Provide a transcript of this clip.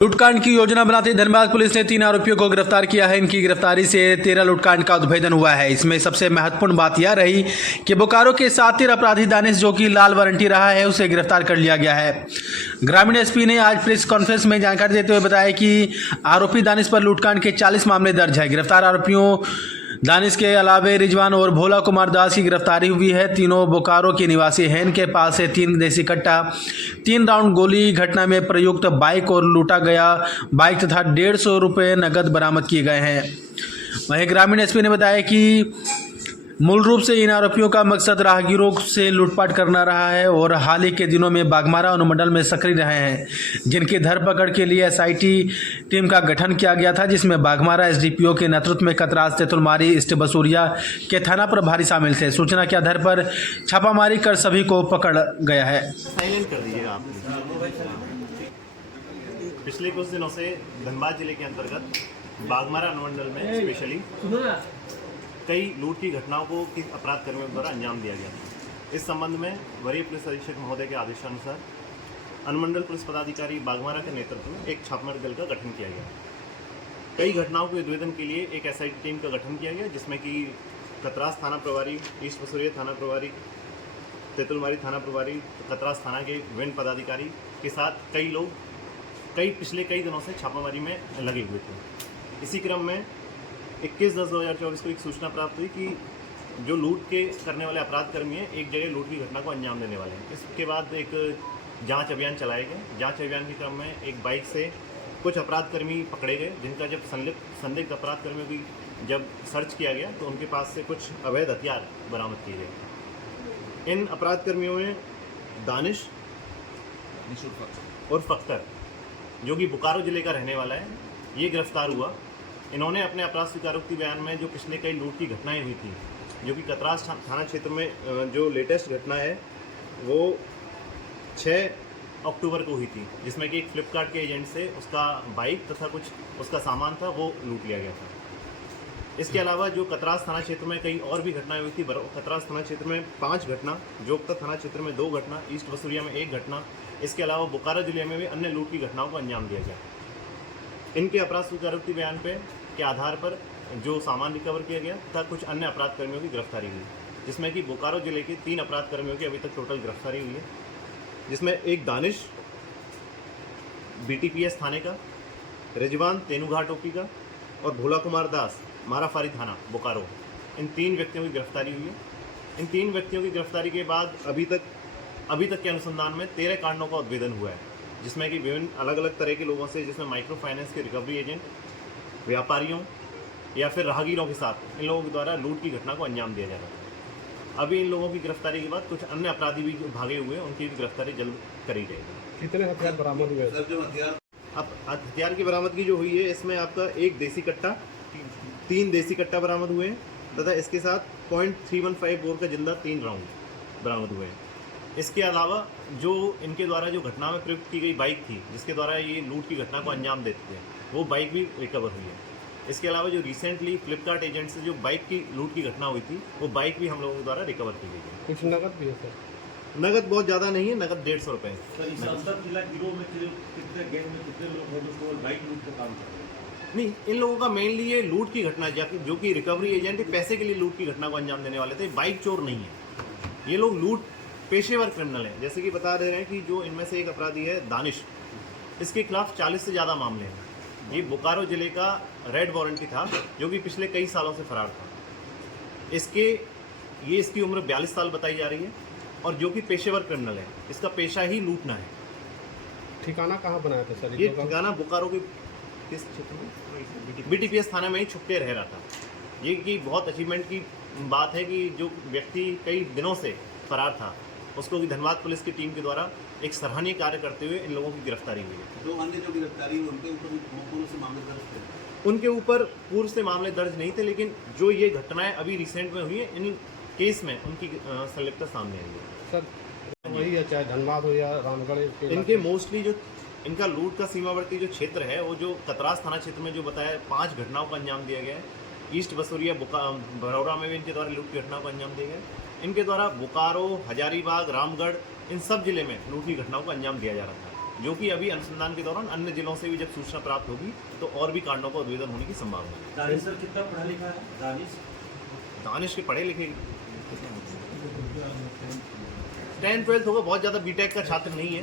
लूटकांड की योजना बनाते धनबाद पुलिस ने 3 आरोपियों को गिरफ्तार किया है। इनकी गिरफ्तारी से 13 लूटकांड का उद्भेदन हुआ है। इसमें सबसे महत्वपूर्ण बात यह रही कि बोकारो के सातिर अपराधी दानिश, जो कि लाल वारंटी रहा है, उसे गिरफ्तार कर लिया गया है। ग्रामीण एसपी ने आज प्रेस कॉन्फ्रेंस में जानकारी देते हुए बताया कि आरोपी दानिश पर लूटकांड के 40 मामले दर्ज है। गिरफ्तार आरोपियों दानिश के अलावे रिजवान और भोला कुमार दास की गिरफ्तारी हुई है। तीनों बोकारो के निवासी हैं। इनके पास से 3 देसी कट्टा, 3 राउंड गोली, घटना में प्रयुक्त बाइक और लूटा गया बाइक तथा 150 रुपये नकद बरामद किए गए हैं। वहीं ग्रामीण एसपी ने बताया कि मूल रूप से इन आरोपियों का मकसद राहगीरों से लूटपाट करना रहा है और हाल ही के दिनों में बाघमारा अनुमंडल में सक्रिय रहे हैं, जिनकी धरपकड़ के लिए एसआईटी टीम का गठन किया गया था, जिसमें बाघमारा एसडीपीओ के नेतृत्व में कतरास, तेतुलमारी, ईस्ट बसूरिया के थाना प्रभारी शामिल थे। सूचना के आधार पर छापामारी कर सभी को पकड़ गया है। साइलेंट कर दीजिएगा आप। पिछले कुछ दिनों से धनबाद जिले के अंतर्गत बाघमारा अनुमंडल में स्पेशली कई लूट की घटनाओं को अपराध कर्मियों द्वारा अंजाम दिया गया। इस संबंध में वरीय पुलिस अधीक्षक महोदय के आदेशानुसार अनुमंडल पुलिस पदाधिकारी बाघमारा के नेतृत्व में एक छापामारी दल का गठन किया गया। कई घटनाओं के उद्भेदन के लिए एक एसआईटी टीम का गठन किया गया, जिसमें कि कतरास थाना प्रभारी, ईस्ट बसूरिया थाना प्रभारी, तेतुलमारी थाना प्रभारी, कतरास थाना के विभिन्न पदाधिकारी के साथ कई लोग पिछले कई दिनों से छापामारी में लगे हुए थे। इसी क्रम में 21/10/2024 को एक सूचना प्राप्त हुई कि जो लूट के करने वाले अपराध कर्मी हैं, एक जगह लूट की घटना को अंजाम देने वाले हैं। इसके बाद एक जांच अभियान चलाया गया। जांच अभियान के क्रम में एक बाइक से कुछ अपराध कर्मी पकड़े गए, जिनका जब संदिग्ध अपराध कर्मियों की जब सर्च किया गया तो उनके पास से कुछ अवैध हथियार बरामद किए गए। इन अपराध कर्मियों में दानिश और फख्तर, जो कि बोकारो जिले का रहने वाला है, ये गिरफ्तार हुआ। इन्होंने अपने अपराध स्वीकारोक्ति बयान में जो पिछले कई लूट की घटनाएं हुई थी, जो कि कतरास थाना क्षेत्र में जो लेटेस्ट घटना है वो 6 अक्टूबर को हुई थी, जिसमें कि एक फ्लिपकार्ट के एजेंट से उसका बाइक तथा कुछ उसका सामान था वो लूट लिया गया था। इसके अलावा जो कतरास थाना क्षेत्र में कई और भी घटनाएं हुई थी। कतरास थाना क्षेत्र में 5 घटना, जोगता थाना क्षेत्र में 2 घटना, ईस्ट बसूरिया में 1 घटना। इसके अलावा बोकारो जिले में भी अन्य लूट की घटनाओं को अंजाम दिया गया। इनके अपराध स्वीकारोक्ति बयान के आधार पर जो सामान रिकवर किया गया तथा कुछ अन्य अपराध कर्मियों की गिरफ्तारी हुई, जिसमें कि बोकारो जिले के 3 अपराध कर्मियों की अभी तक टोटल गिरफ्तारी हुई है, जिसमें एक दानिश बीटीपीएस थाने का, रिजवान तेनुघाट ओपी का और भोला कुमार दास माराफारी थाना बोकारो, इन 3 व्यक्तियों की गिरफ्तारी हुई है। इन 3 व्यक्तियों की गिरफ्तारी के बाद अभी तक के अनुसंधान में 13 कांडों का उद्भेदन हुआ है, जिसमें कि विभिन्न अलग अलग तरह के लोगों से, जिसमें माइक्रो फाइनेंस के रिकवरी एजेंट, व्यापारियों या फिर राहगीरों के साथ इन लोगों के द्वारा लूट की घटना को अंजाम दिया जा रहा था। अभी इन लोगों की गिरफ्तारी के बाद कुछ अन्य अपराधी भी जो भागे हुए हैं, उनकी भी गिरफ्तारी जल्द करी जाएगी। कितने हथियार बरामद हुए? अब हथियार की बरामदगी जो हुई है, इसमें आपका 1 देसी कट्टा, 3 देसी कट्टा बरामद हुए हैं तथा इसके साथ .315 बोर का जिंदा 3 राउंड बरामद हुए हैं। इसके अलावा जो इनके द्वारा जो घटना में प्रयुक्त की गई बाइक थी, जिसके द्वारा ये लूट की घटना को अंजाम देते थे, वो बाइक भी रिकवर हुई है। इसके अलावा जो रिसेंटली फ्लिपकार्ट एजेंट से जो बाइक की लूट की घटना हुई थी, वो बाइक भी हम लोगों द्वारा रिकवर की गई है। कुछ नकद भी है सर? नगद बहुत ज़्यादा नहीं है, नगद 150 रुपये। नहीं, इन लोगों का मेनली ये लूट की घटना, जो कि रिकवरी एजेंट पैसे के लिए लूट की घटना को अंजाम देने वाले थे, बाइक चोर नहीं है। ये लोग लूट पेशेवर क्रिमिनल हैं। जैसे कि बता दे रहे हैं कि जो इनमें से एक अपराधी है दानिश, इसके खिलाफ 40 से ज़्यादा मामले हैं। ये बोकारो जिले का रेड वारंटी था, जो कि पिछले कई सालों से फरार था। इसकी उम्र 42 साल बताई जा रही है और जो कि पेशेवर क्रिमिनल है। इसका पेशा ही लूटना है। ठिकाना कहाँ बनाया था सर? ये ठिकाना बोकारो के किस क्षेत्र में? बीटीपीएस थाने में ही छुप के रह रहा था। ये कि बहुत अचीवमेंट की बात है कि जो व्यक्ति कई दिनों से फरार था, उसको भी धनबाद पुलिस की टीम के द्वारा एक सराहनीय कार्य करते हुए इन लोगों की गिरफ्तारी हुई है। जो अन्य जो गिरफ्तारी हुई उनके ऊपर पूर्व से मामले दर्ज थे? उनके ऊपर पूर्व से मामले दर्ज नहीं थे, लेकिन जो ये घटनाएं अभी रिसेंट में हुई हैं, इन केस में उनकी संलिप्तता सामने आई है। सर वही है, चाहे धनबाद हो या रामगढ़, इनके मोस्टली जो इनका लूट का सीमावर्ती जो क्षेत्र है, वो जो कतरास थाना क्षेत्र में जो बताया 5 घटनाओं का अंजाम दिया गया है। ईस्ट बसूरिया भरौरा में भी इनके द्वारा लूट की घटनाओं का अंजाम दिया गया है। इनके द्वारा बोकारो, हजारीबाग, रामगढ़, इन सब जिले में लूट की घटनाओं को अंजाम दिया जा रहा था। जो कि अभी अनुसंधान के दौरान अन्य जिलों से भी जब सूचना प्राप्त होगी तो और भी कांडों का उद्भेदन होने की संभावना है। दानिश सर कितना पढ़ा लिखा है? दानिश के पढ़े लिखे 10-12 होगा, बहुत ज़्यादा बीटेक का छात्र नहीं है।